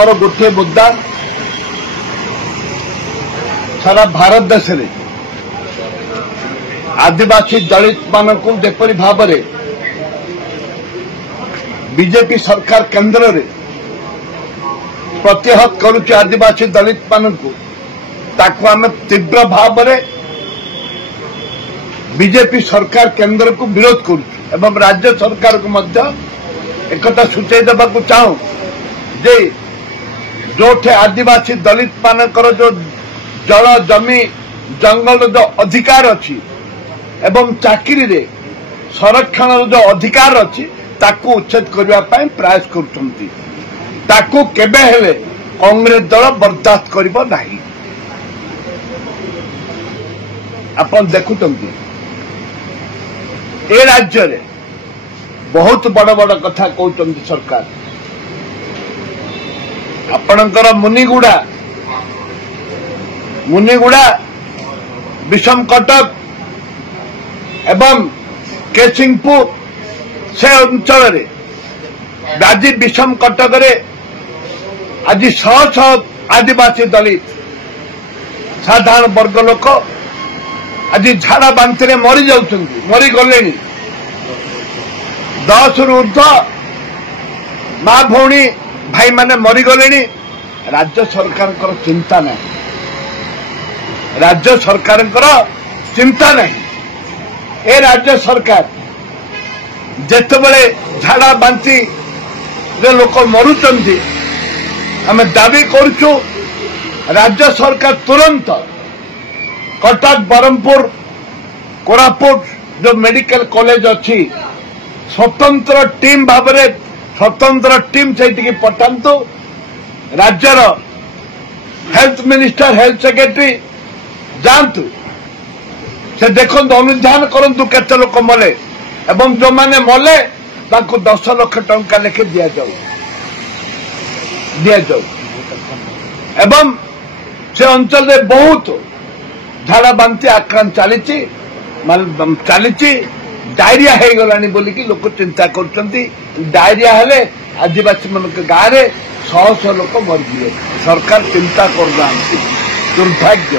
आमर गोटे मुद्दा सारा भारत देश में आदिवासी दलित मानक जेपरी भाव में बीजेपी सरकार केंद्र में प्रतिहत करुच्चे आदिवासी दलित मानक आम तीव्र भाव में बीजेपी सरकार केंद्र को विरोध करुचु राज्य सरकार को मध्य एकता सूचई देवाक चाहूं जे जो आदिवासी दलित मानकर जो जल जमी जंगल जो अधिकार अच्छी एवं चाकरी रे संरक्षण जो अधिकार अच्छी ताकू उच्छेद करने प्रयास करुँच केबे हेले कांग्रेस दल बर्दाश्त करिबो नाही। आपण देखुचंती ए राज्य रे बहुत बड़ बड़ कथा कहते सरकार आपणकर मुनिगुड़ा विषम कटक एवं केसिंगपुर से अंचल रे आज विषम कटक रे आज शह शह आदिवासी दलित साधारण वर्ग लोक आज झाड़ा बांति मरी जाउछंती मरी गले 10 रु ऊर्ध्व माँ भौणी भाई माने मरी गले। राज्य सरकार चिंता नहीं राज्य सरकार चिंता नहीं। ए राज्य सरकार जेतेबेले झाड़ा बांति रे लोक मरुचंती आम दाबी करुचु राज्य सरकार तुरंत कटक बरहमपुर कोरापुट जो मेडिकल कॉलेज अच्छी स्वतंत्र टीम भाव में स्वतंत्र टीम से पठातु राज्यर हेल्थ मिनिस्टर हेल्थ सेक्रेटरी जातु से देखु अनुधान करूँ केते लोक मले एवं जो माने मले 10 लाख टंका लेखे दि जाऊ एवं से अंचल में बहुत झाड़ा बांति आक्रांत चली डायरिया हो गलानी बोलिकी लोक चिंता कर डायरिया हेले आदिवासी मान गाँव में 100 लोक मरीजे सरकार चिंता करना दुर्भाग्य।